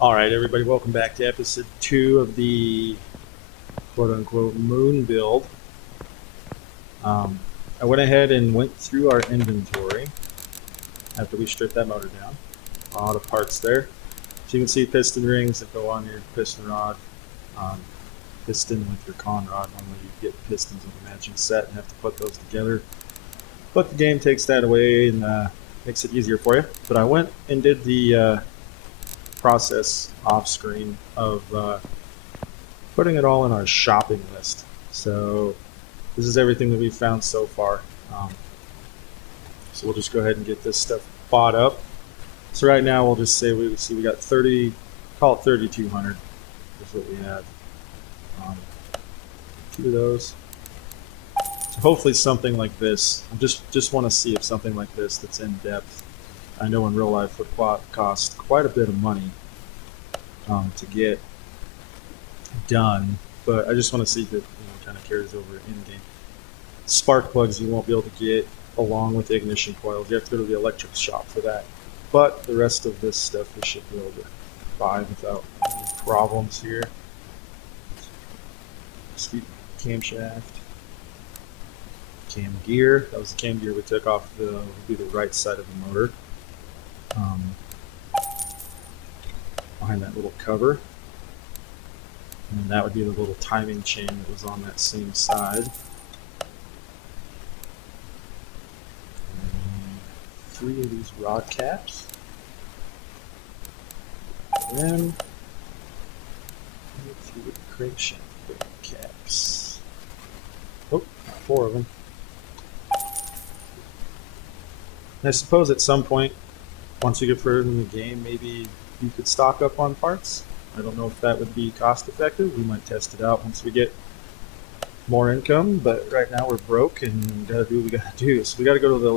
All right, everybody, welcome back to episode 2 of the quote-unquote moon build. I went ahead and went through our inventory after we stripped that motor down. A lot of parts there. So you can see piston rings that go on your piston rod, piston with your con rod. Normally you get pistons with a matching set and have to put those together. But the game takes that away and makes it easier for you. But I went and did the process off screen of putting it all in our shopping list. So this is everything that we've found so far. So we'll just go ahead and get this stuff bought up. So right now we'll just say we got 30, call it 3,200 is what we have. Two of those. So hopefully something like this. I just want to see if something like this that's in depth. I know in real life would cost quite a bit of money to get done, but I just want to see if it kind of carries over in game. Spark plugs you won't be able to get along with ignition coils. You have to go to the electric shop for that. But the rest of this stuff we should be able to buy without any problems here. Speed camshaft, cam gear. That was the cam gear we took off the right side of the motor. Behind that little cover. And that would be the little timing chain that was on that same side. And 3 of these rod caps. And then 3 of the crankshaft caps. Oh, 4 of them. And I suppose at some point, once you get further in the game, maybe you could stock up on parts. I don't know if that would be cost effective. We might test it out once we get more income, but right now we're broke and gotta do what we gotta do. So we gotta go to the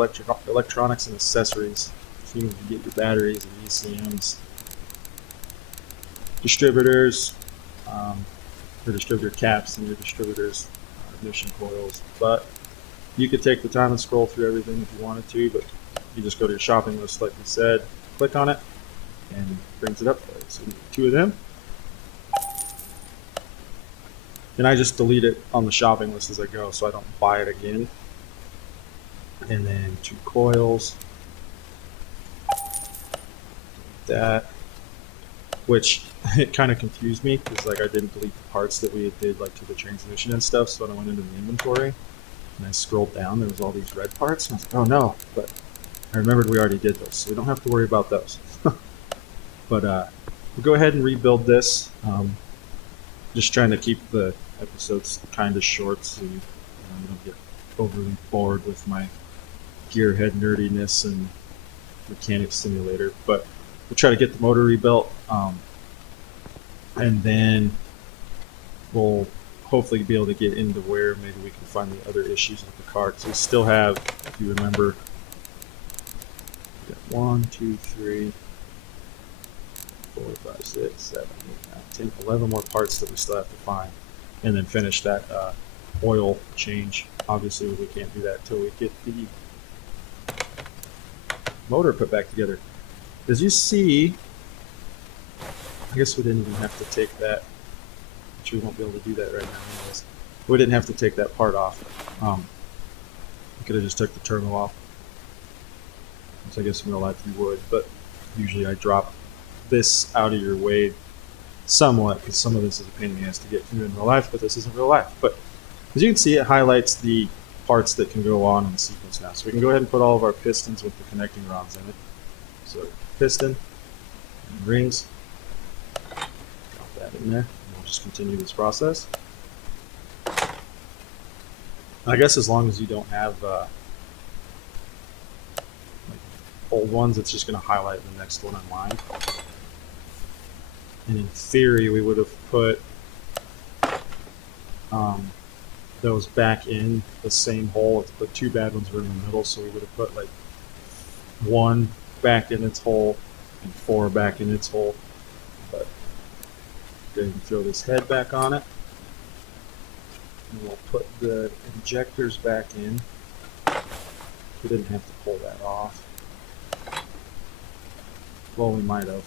electronics and accessories. So you can get your batteries and ECMs, distributors, your distributor caps and your distributors, ignition coils. But you could take the time and scroll through everything if you wanted to, but you just go to your shopping list like we said, click on it, and it brings it up for you. So we get 2 of them. And I just delete it on the shopping list as I go so I don't buy it again. And then 2 coils. That, which it kind of confused me because like I didn't delete the parts that we did like to the transmission and stuff. So when I went into the inventory and I scrolled down, there was all these red parts. And I was like, oh no! But I remembered we already did those, so we don't have to worry about those. But we'll go ahead and rebuild this. Just trying to keep the episodes kind of short so you don't get overly bored with my gearhead nerdiness and mechanic simulator. But we'll try to get the motor rebuilt, and then we'll hopefully be able to get into where maybe we can find the other issues with the car. Because we still have, if you remember, we got 1, 2, 3, 4, 5, 6, 7, 8, 9, 10, 11 more parts that we still have to find, and then finish that oil change. Obviously, we can't do that until we get the motor put back together. As you see, I guess we didn't even have to take that, which we won't be able to do that right now anyways. We didn't have to take that part off. We could have just took the turbo off, which I guess in real life you would, but usually I drop this out of your way somewhat because some of this is a pain in the ass to get through in real life, but this isn't real life. But as you can see, it highlights the parts that can go on in sequence now. So we can go ahead and put all of our pistons with the connecting rods in it. So piston and rings, drop that in there, and we'll just continue this process. I guess as long as you don't have like old ones, it's just going to highlight the next one in line. And in theory, we would have put those back in the same hole. The 2 bad ones were in the middle, so we would have put like 1 back in its hole and 4 back in its hole. But go ahead and throw this head back on it. And we'll put the injectors back in. We didn't have to pull that off. Well, we might have.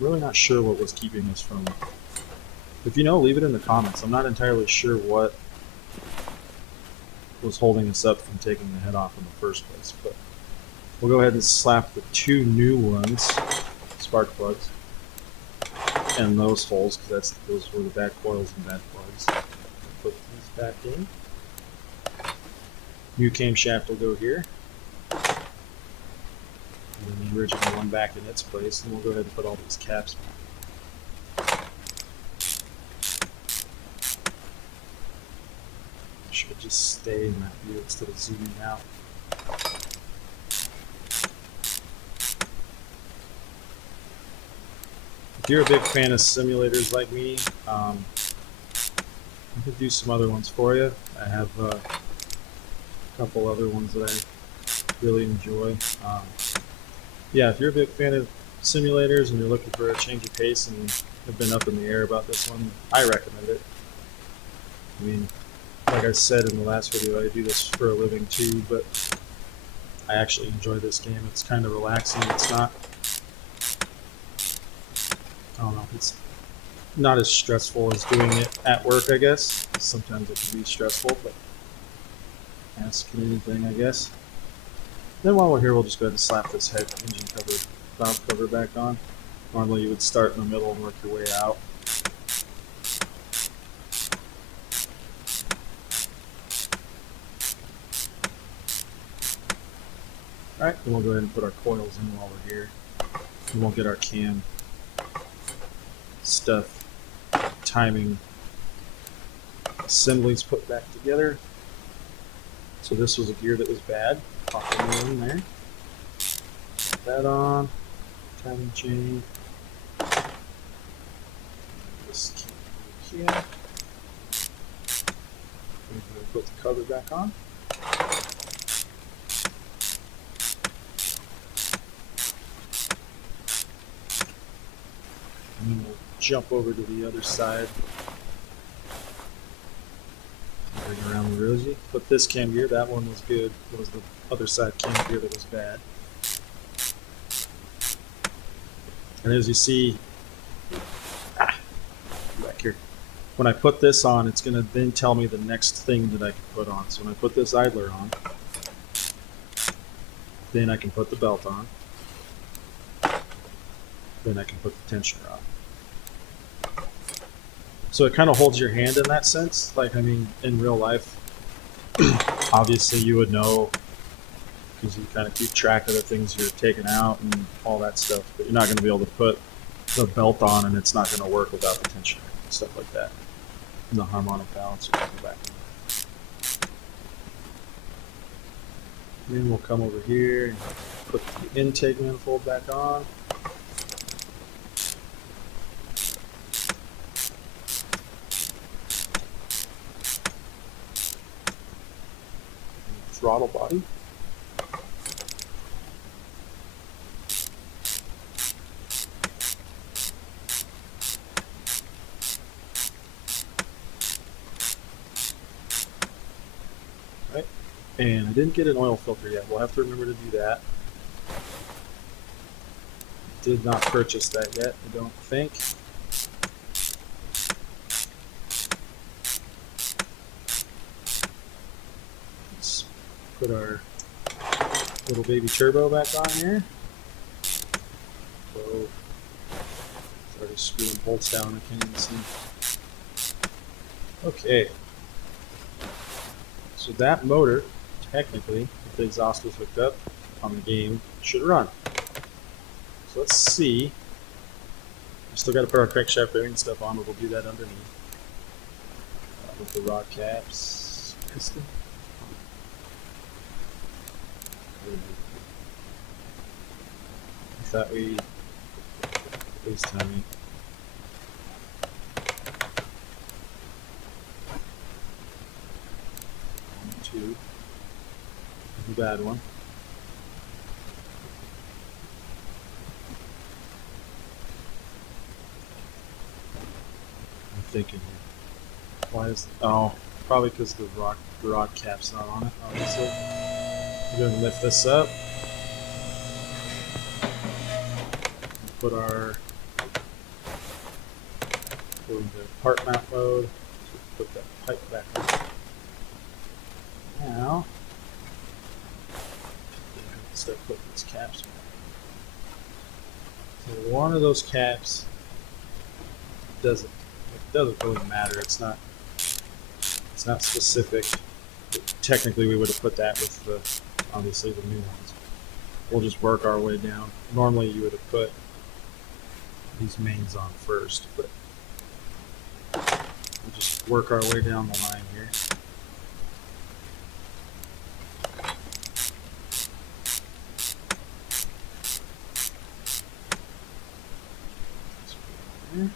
Really not sure what was keeping us from. If you know, leave it in the comments. I'm not entirely sure what was holding us up from taking the head off in the first place, but we'll go ahead and slap the 2 new ones, spark plugs, and those holes, because those were the bad coils and bad plugs. Put these back in. New camshaft will go here. And then the original one back in its place, and we'll go ahead and put all these caps back. Should just stay in that view instead of zooming out. If you're a big fan of simulators like me, I could do some other ones for you. I have a couple other ones that I really enjoy. Yeah, if you're a big fan of simulators and you're looking for a change of pace and have been up in the air about this one, I recommend it. I mean, like I said in the last video, I do this for a living too, but I actually enjoy this game. It's kind of relaxing. It's not, I don't know, it's not as stressful as doing it at work, I guess. Sometimes it can be stressful, but ask me anything, I guess. Then while we're here, we'll just go ahead and slap this head engine cover, valve cover back on. Normally you would start in the middle and work your way out. Alright, then we'll go ahead and put our coils in while we're here. And we'll get our cam stuff, timing assemblies put back together. So this was a gear that was bad. Pop the new in there. Put that on. Timing chain. This key here. Put the cover back on. And then we'll jump over to the other side. Bring around the rosy. Put this cam gear, that one was good. It was the other side cam gear that was bad. And as you see, back here, when I put this on, it's going to then tell me the next thing that I can put on. So when I put this idler on, then I can put the belt on. Then I can put the tension rod. So it kind of holds your hand in that sense. Like, I mean, in real life, obviously you would know because you kind of keep track of the things you're taking out and all that stuff. But you're not going to be able to put the belt on and it's not going to work without the tension and stuff like that. And the harmonic balance will go back in. Then we'll come over here and put the intake manifold back on. Throttle body. Right. And I didn't get an oil filter yet. We'll have to remember to do that. Did not purchase that yet, I don't think. Put our little baby turbo back on here. So, started screwing bolts down, I can't even see. Okay. So that motor, technically, if the exhaust was hooked up on the game, should run. So let's see. We still got to put our crankshaft bearing and stuff on, but we'll do that underneath. With the rod caps, piston. I thought we FaceTime me. Two. The bad one. I'm thinking here. Why is probably because the rod cap's not on it, obviously. We're going to lift this up. Put our Go into part mount mode. Put that pipe back up. Now, start putting these caps back. So one of those caps doesn't really matter. It's not specific. Technically, we would have put that with the obviously the new ones. We'll just work our way down. Normally, you would have put these mains on first, but we'll just work our way down the line here. There.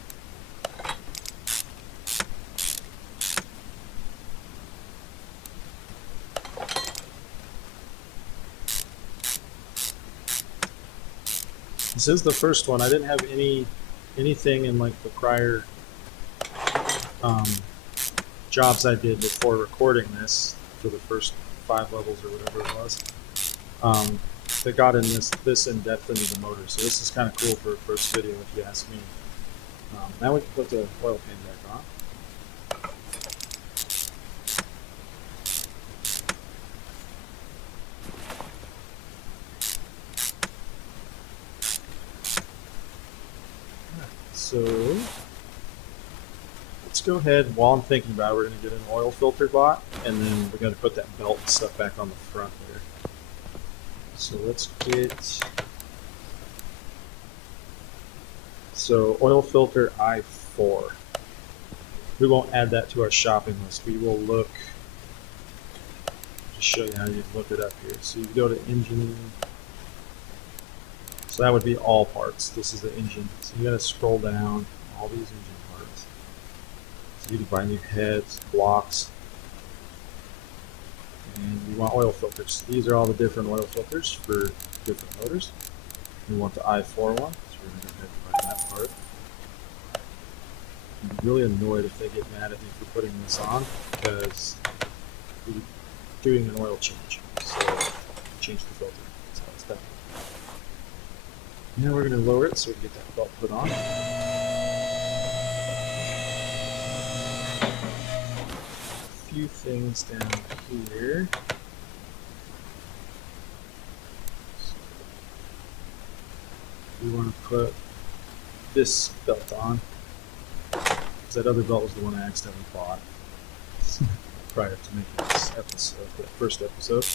This is the first one. I didn't have anything in like the prior jobs I did before recording this for the first 5 levels or whatever it was. That got in this in depth into the motor. So this is kind of cool for a first video, if you ask me. Now we can put the oil pan back on. So let's go ahead, while I'm thinking about it, we're going to get an oil filter bot, and then we're going to put that belt and stuff back on the front there. So let's get, so oil filter I4. We won't add that to our shopping list. We will look, just show you how you look it up here. So you go to engine. So that would be all parts. This is the engine. So you got to scroll down all these engine parts. So you can buy new heads, blocks, and you want oil filters. These are all the different oil filters for different motors. We want the I4 one, so we're going to go ahead and buy that part. I'm really annoyed if they get mad at me for putting this on because we're doing an oil change. So change the filter. That's how it's done. Now we're going to lower it so we can get that belt put on. A few things down here. We want to put this belt on, because that other belt was the one I accidentally bought prior to making this episode, that first episode.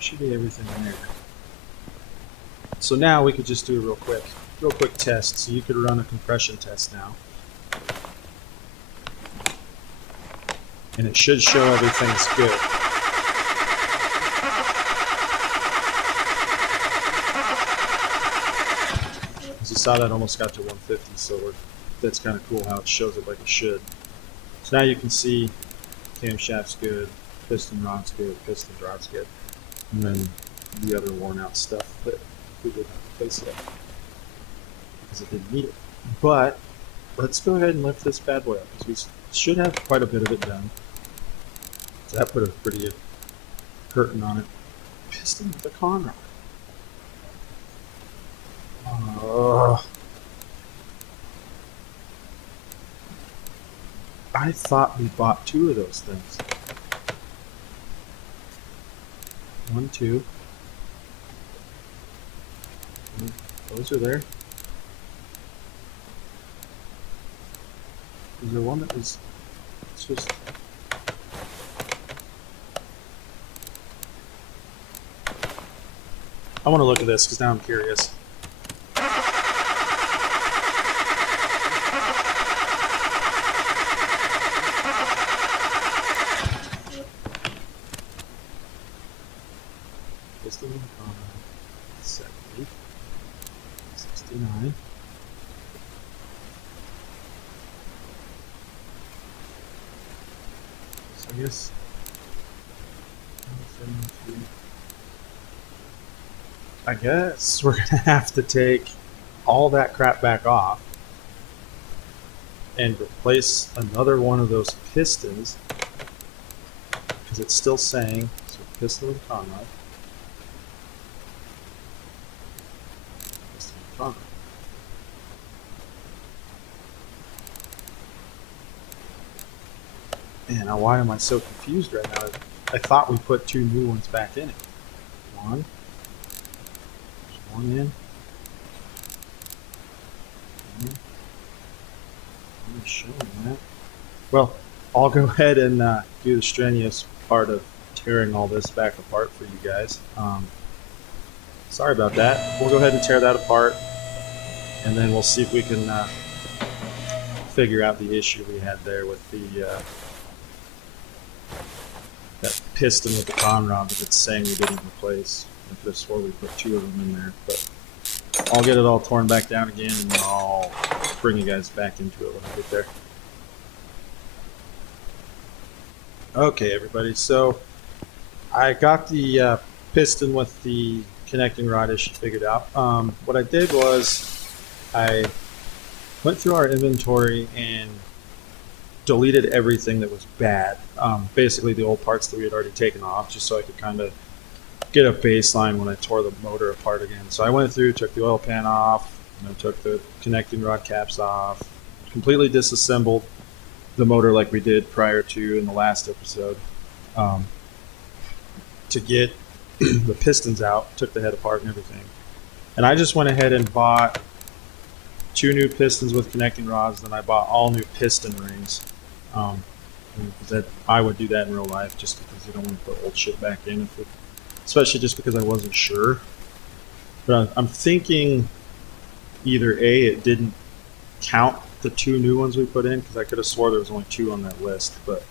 Should be everything in there. So now we could just do a real quick test. So you could run a compression test now. And it should show everything's good. As you saw, that almost got to 150, so that's kind of cool how it shows it like it should. So now you can see camshaft's good, piston rod's good, piston rod's good, and then the other worn out stuff that we didn't replace yet because it didn't need it. But let's go ahead and lift this bad boy up because we should have quite a bit of it done. So that put a pretty good curtain on it. Piston with a con rod. I thought we bought 2 of those things. 1, 2. Those are there. Is there one that was just... I want to look at this because now I'm curious. Piston on 70, 69. So I guess 72. I guess we're gonna have to take all that crap back off and replace another one of those pistons because it's still saying so piston with con rod. Piston with con rod. Man, now why am I so confused right now? I thought we put 2 new ones back in it. One. There's one in. I'm showing that. Well, I'll go ahead and do the strenuous part of tearing all this back apart for you guys. Sorry about that. We'll go ahead and tear that apart, and then we'll see if we can figure out the issue we had there with the that piston with the con rod that it's saying we didn't replace. I could have swore we put 2 of them in there, but I'll get it all torn back down again, and then I'll bring you guys back into it when I get there. Okay, everybody, so I got the piston with the connecting rod issue figured out. What I did was I went through our inventory and deleted everything that was bad. Basically the old parts that we had already taken off, just so I could kind of get a baseline when I tore the motor apart again. So I went through, took the oil pan off, and I took the connecting rod caps off, completely disassembled the motor like we did prior to in the last episode, to get the pistons out, took the head apart and everything. And I just went ahead and bought 2 new pistons with connecting rods, then I bought all new piston rings. That I would do that in real life just because you don't want to put old shit back in, especially just because I wasn't sure. But I'm thinking either A, it didn't count the 2 new ones we put in, because I could have swore there was only 2 on that list. But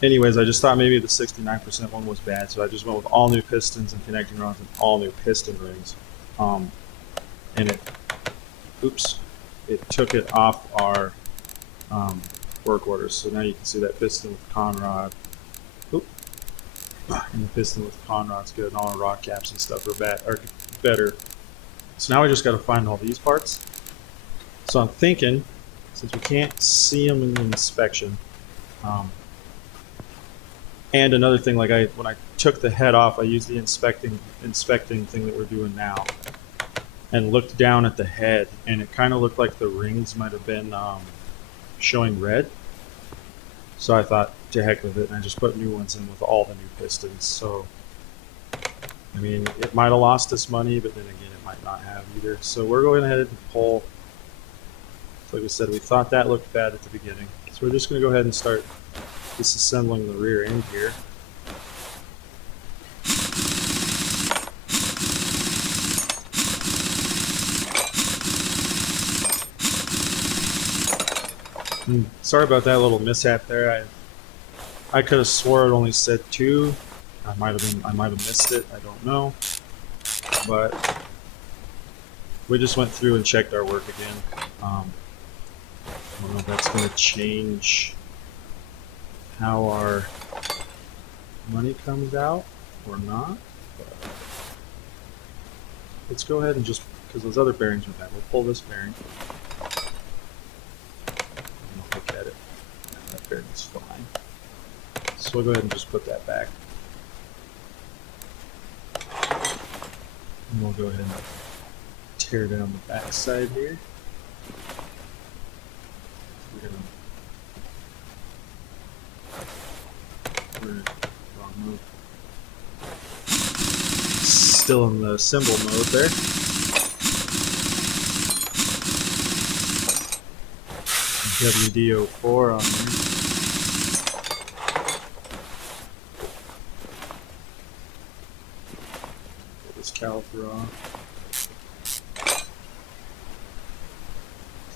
anyways, I just thought maybe the 69% one was bad, so I just went with all new pistons and connecting rods and all new piston rings. And it took it off our work orders. So now you can see that piston with the con rod. And the piston with the con rod's good, and all our rod caps and stuff are better. So now we just got to find all these parts. So I'm thinking, since we can't see them in the inspection, and another thing, like when I took the head off, I used the inspecting thing that we're doing now, and looked down at the head, and it kind of looked like the rings might have been showing red. So I thought, to heck with it, and I just put new ones in with all the new pistons. So, I mean, it might have lost us money, but then again, it might not have either. So we're going ahead and pull. Like we said, we thought that looked bad at the beginning. So we're just going to go ahead and start disassembling the rear end here. Sorry about that little mishap there. I could have swore it only said 2. I might have missed it. I don't know. But we just went through and checked our work again. I don't know if that's going to change how our money comes out or not. But let's go ahead and just, because those other bearings are bad, we'll pull this bearing. Look at it. That bearing is fine. So we'll go ahead and just put that back. And we'll go ahead and tear down the back side here. Wrong mode. Still in the symbol mode there. WD-04 on there. Get this caliper off.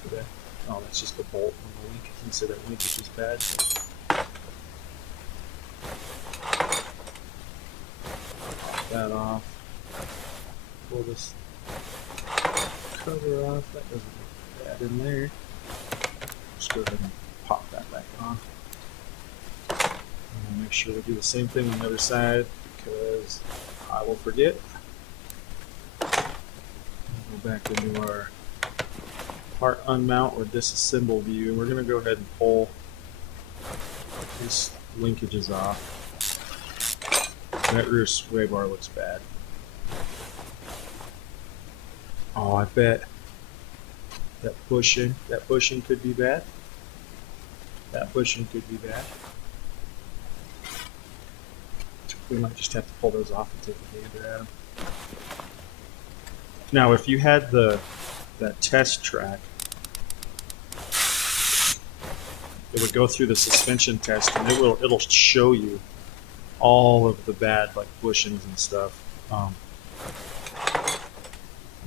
So that, oh, that's just the bolt on the link. You can say that linkage is bad. Pop that off. Pull this cover off. That doesn't look bad in there. Just go ahead and pop that back on. And we'll make sure we do the same thing on the other side, because I will forget. We'll go back into our part unmount or disassemble view, and we're going to go ahead and pull these linkages off. That rear sway bar looks bad. Oh, I bet that bushing could be bad. That bushing could be bad. We might just have to pull those off and take a gander at them. Now, if you had that test track, it would go through the suspension test, and it'll show you all of the bad like bushings and stuff. I'm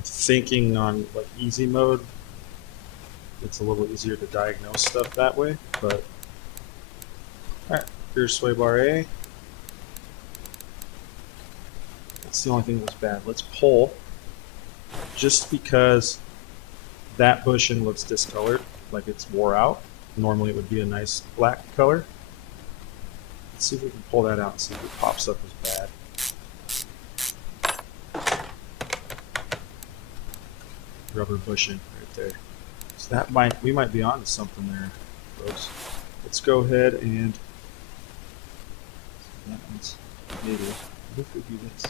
thinking on like easy mode, it's a little easier to diagnose stuff that way. But all right, here's sway bar A. That's the only thing that was bad. Let's pull, just because that bushing looks discolored, like it's wore out. Normally it would be a nice black color. Let's see if we can pull that out and see if it pops up as bad. Rubber bushing right there. So that we might be onto something there, folks. Let's go ahead and that one's maybe. What if we do this?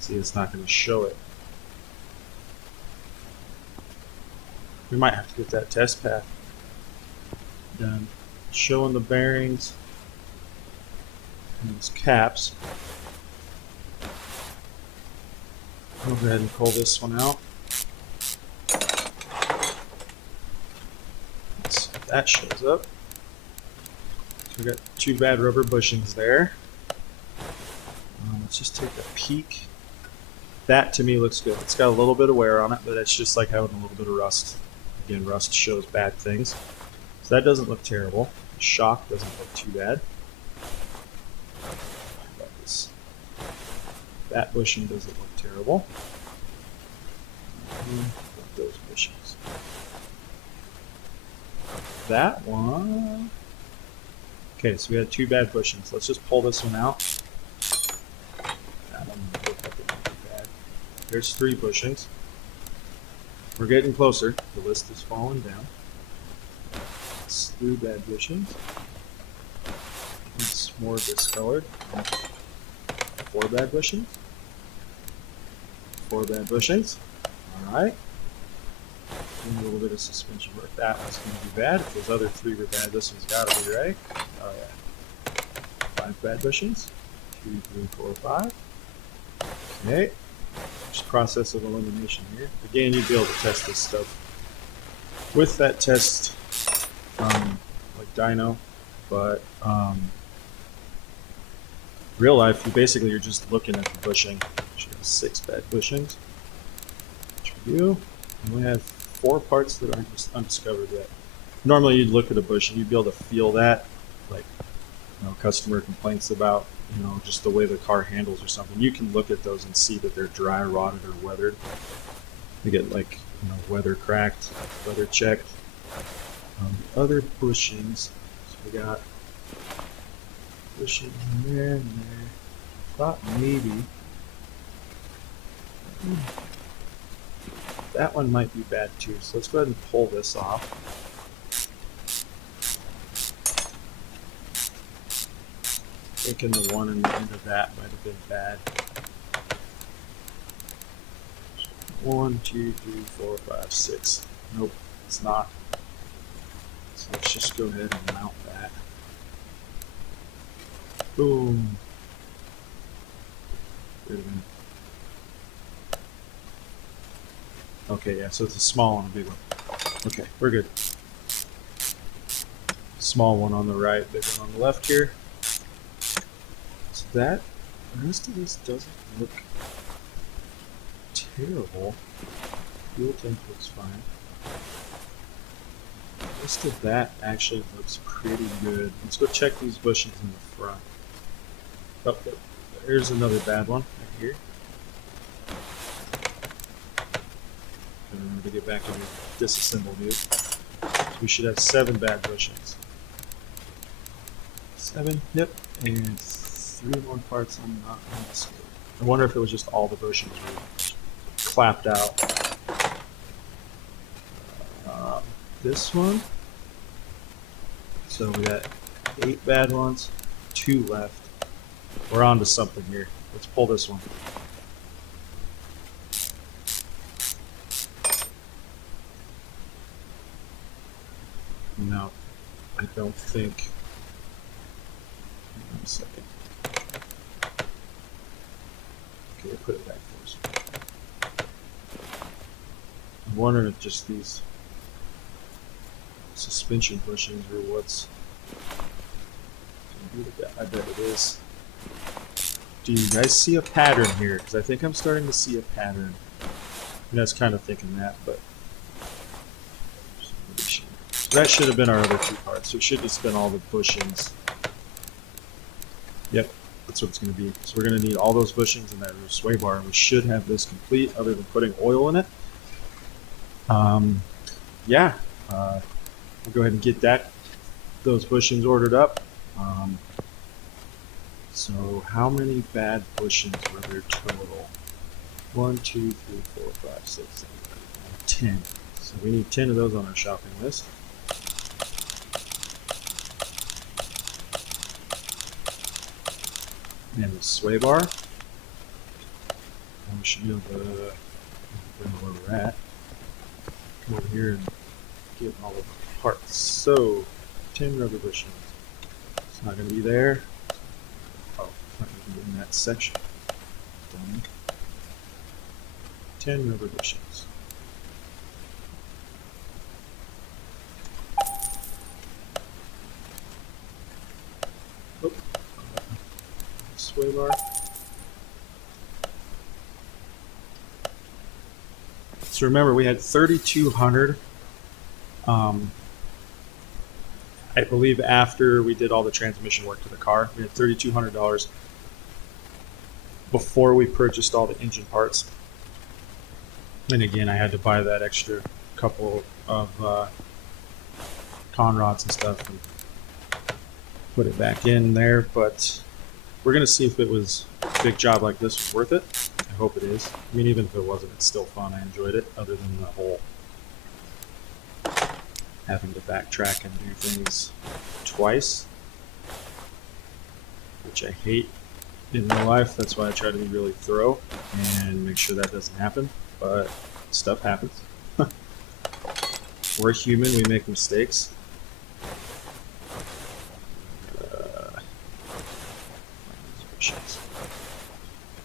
See, it's not going to show it. We might have to get that test path done. Showing the bearings and these caps. I'll go ahead and pull this one out. Let's see if that shows up. So we got two bad rubber bushings there. Let's just take a peek. That to me looks good. It's got a little bit of wear on it, but it's just like having a little bit of rust. Again, rust shows bad things. So that doesn't look terrible. The shock doesn't look too bad. How about this? That bushing doesn't look terrible. Those bushings. That one. Okay, so we had two bad bushings. Let's just pull this one out. That one looked like it might be bad. There's three bushings. We're getting closer. The list is falling down. It's three bad bushings. It's more discolored. Four bad bushings. Four bad bushings. Alright. A little bit of suspension work. That one's going to be bad. If those other three were bad, this one's got to be right. Oh yeah. Five bad bushings. 2, 3, 4, 5. Okay. Just process of elimination here. Again, you'd be able to test this stuff with that test, like dyno, but real life, you're just looking at the bushing. Should have 6 bad bushings. Review. And we have 4 parts that aren't just undiscovered yet. Normally, you'd look at a bushing, you'd be able to feel that, like customer complaints about just the way the car handles or something. You can look at those and see that they're dry rotted or weathered. They get like weather cracked, weather checked. Other bushings, so we got bushings in there and there. Thought maybe that one might be bad too, so let's go ahead and pull this off. Thinking the one in the end of that might have been bad. 1, 2, 3, 4, 5, 6. Nope, it's not. So let's just go ahead and mount that. Boom. Wait a minute. Okay, yeah, so it's a small one, a big one. Okay, we're good. Small one on the right, big one on the left here. So that, the rest of this doesn't look terrible. Fuel tank looks fine. The rest of that actually looks pretty good. Let's go check these bushings in the front. Oh, there's another bad one right here. Remember to get back into disassemble view. So we should have 7 bad bushings. 7, yep, and 3 more parts I'm not on the scope. I wonder if it was just all the bushings were clapped out. This one. So we got 8 bad ones, 2 left. We're on to something here. Let's pull this one. No, I don't think. Hang on a second. Okay, I'll put it back first. I'm wondering if just these suspension bushings or what's. I bet it is. Do you guys see a pattern here? Because I think I'm starting to see a pattern. And I was kind of thinking that, but. So that should have been our other two parts. So it should just been all the bushings. Yep, that's what it's going to be. So we're going to need all those bushings in that rear sway bar, and we should have this complete other than putting oil in it. Yeah, we'll go ahead and get those bushings ordered up. So how many bad bushings were there total? 1, 2, 3, 4, 5, 6, 7, 8, 9, 10. So we need 10 of those on our shopping list. And the sway bar. And we should be able to know where we're at. Come over here and get all of the parts. So 10 rubber bushings. It's not going to be there. Oh, it's not going to be in that section. Done. 10 rubber bushings. Oh, sway bar. So remember, we had 3,200. I believe after we did all the transmission work to the car, we had $3,200 before we purchased all the engine parts. And again, I had to buy that extra couple of con rods and stuff and put it back in there. But we're going to see if it was a big job like this was worth it. I hope it is. I mean, even if it wasn't, it's still fun. I enjoyed it, other than the whole having to backtrack and do things twice, which I hate in real life. That's why I try to be really thorough and make sure that doesn't happen. But stuff happens. We're human. We make mistakes.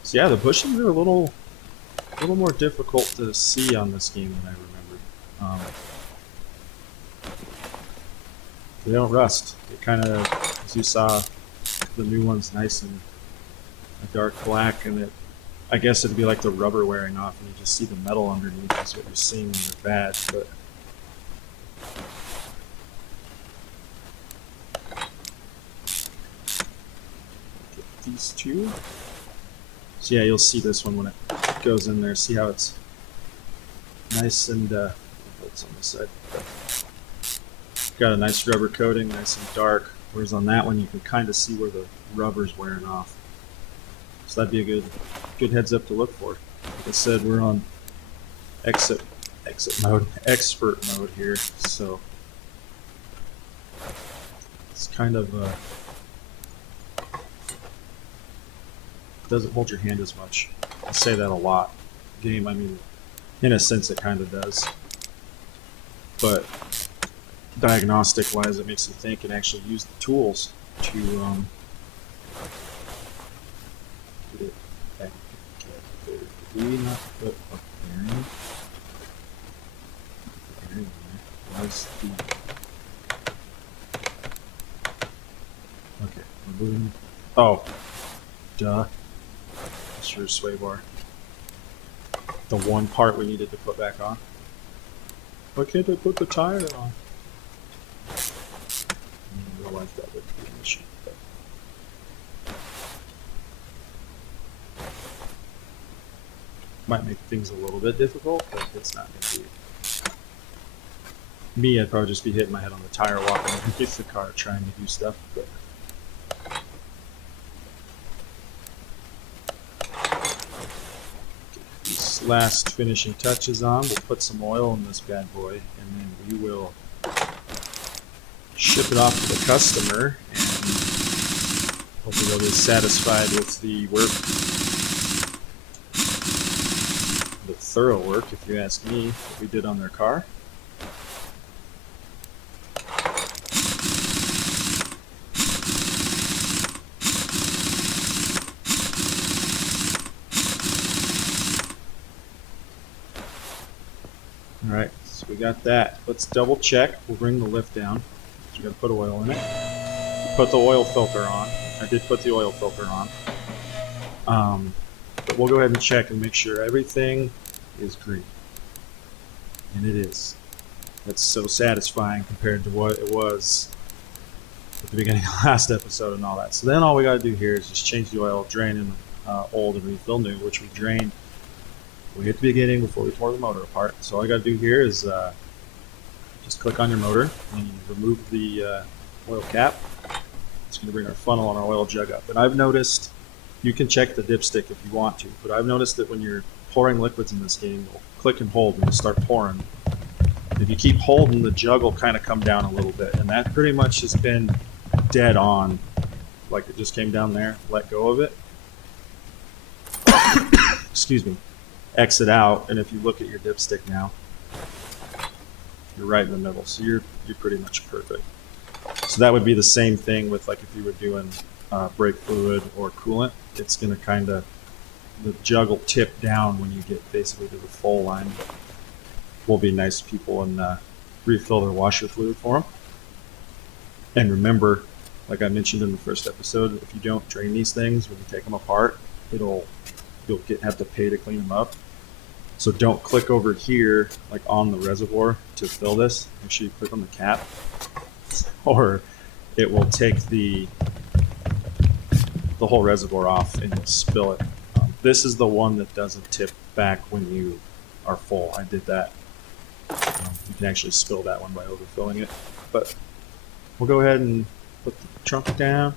So yeah, the bushings are a little more difficult to see on this game than I remembered. They don't rust. They kind of, as you saw, the new one's nice and a dark black, and it, I guess it'd be like the rubber wearing off, and you just see the metal underneath. That's what you're seeing when they're bad. But get these two. So yeah, you'll see this one when it goes in there. See how it's nice and it's on this side. Got a nice rubber coating, nice and dark. Whereas on that one, you can kind of see where the rubber's wearing off. So that'd be a good heads up to look for. Like I said, we're on expert mode here, so it's kind of doesn't hold your hand as much. I say that a lot. Game, I mean, in a sense, it kind of does, but diagnostic wise, it makes you think and actually use the tools to get it back together. Did we not put a bearing? Was the okay, we're moving. Oh, duh. That's your sway bar. The one part we needed to put back on. Why can't I put the tire on? In real life, that would be an issue. But might make things a little bit difficult, but it's not going to be. Me, I'd probably just be hitting my head on the tire walking underneath the car trying to do stuff. But these last finishing touches on, we'll put some oil in this bad boy, and then we will ship it off to the customer, and hopefully they'll be satisfied with the work, the thorough work, if you ask me, that we did on their car. got that. Let's double check. We'll bring the lift down. You got to put oil in it. Put the oil filter on. I did put the oil filter on. But we'll go ahead and check and make sure everything is green. And it is. That's so satisfying compared to what it was at the beginning of the last episode and all that. So then all we got to do here is just change the oil, drain in old and refill new, which we drained way at the beginning before we tore the motor apart. So all I got to do here is just click on your motor and you remove the oil cap. It's going to bring our funnel and our oil jug up. And I've noticed, you can check the dipstick if you want to, but I've noticed that when you're pouring liquids in this game, you'll click and hold when you start pouring. If you keep holding, the jug will kind of come down a little bit, and that pretty much has been dead on. Like it just came down there, let go of it. Excuse me. Exit out, and if you look at your dipstick now, you're right in the middle, so you're pretty much perfect. So that would be the same thing with like if you were doing brake fluid or coolant. It's going to kind of, the jug will tip down when you get basically to the full line. But we'll be nice people and refill their washer fluid for them. And remember, like I mentioned in the first episode, if you don't drain these things when you take them apart, you'll have to pay to clean them up. So don't click over here, like on the reservoir, to fill this. Make sure you click on the cap, or it will take the whole reservoir off and you'll spill it. This is the one that doesn't tip back when you are full. I did that. You can actually spill that one by overfilling it. But we'll go ahead and put the the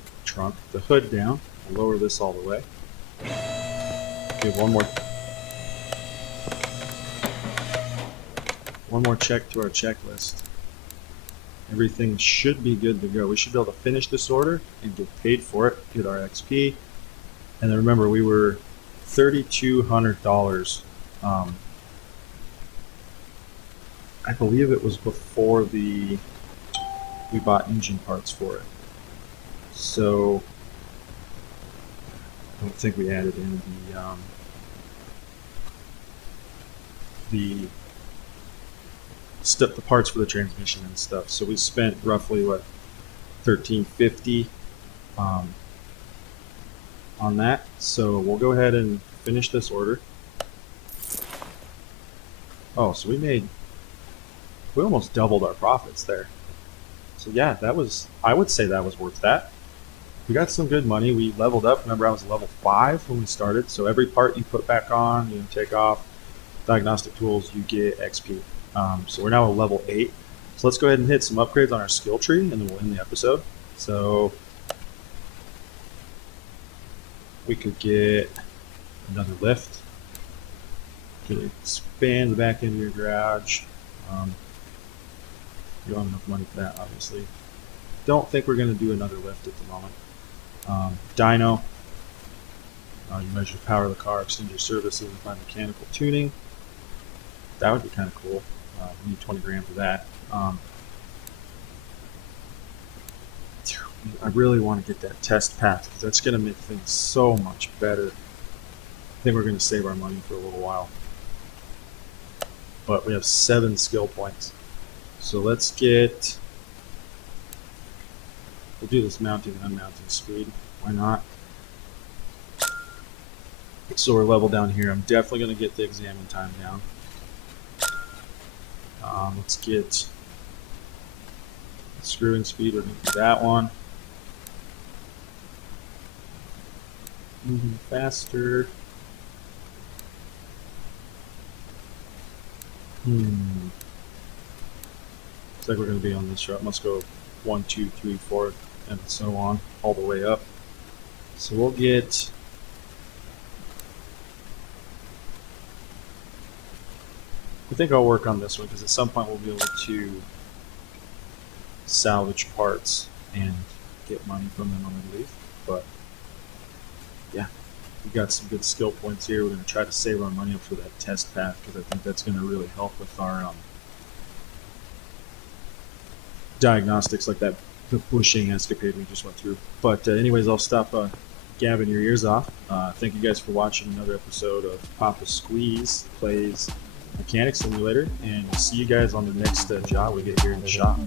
hood down. We'll lower this all the way. Give one more check to our checklist. Everything should be good to go. We should be able to finish this order and get paid for it, get our XP. And then remember, we were $3,200. I believe it was before we bought engine parts for it. So I don't think we added in the parts for the transmission and stuff. So we spent roughly what, $1,350 on that. So we'll go ahead and finish this order. Oh, so we almost doubled our profits there. So yeah, I would say that was worth that. We got some good money. We leveled up. Remember, I was level 5 when we started. So every part you put back on, you take off diagnostic tools, you get XP. So we're now at level 8. So let's go ahead and hit some upgrades on our skill tree, and then we'll end the episode. So we could get another lift. Could expand the back end of your garage. You don't have enough money for that, obviously. Don't think we're going to do another lift at the moment. Dyno. You measure the power of the car, extend your services, and find mechanical tuning. That would be kind of cool. We need 20 grand for that. I really want to get that test path because that's going to make things so much better. I think we're going to save our money for a little while. But we have 7 skill points. So let's get... We'll do this mounting and unmounting speed. Why not? So we're level down here. I'm definitely going to get the examine time down. Let's get screwing speed. We're going to do that one. Moving faster. Looks like we're going to be on this route. Must go 1, 2, 3, 4, and so on, all the way up. So we'll get... I think I'll work on this one because at some point we'll be able to salvage parts and get money from them when we leave. But yeah, we've got some good skill points here. We're going to try to save our money up for that test path because I think that's going to really help with our diagnostics, like the bushing escapade we just went through. But anyways, I'll stop gabbing your ears off. Thank you guys for watching another episode of PapaSqueeze Plays mechanic simulator, and we'll see you guys on the next job we get here in the shop.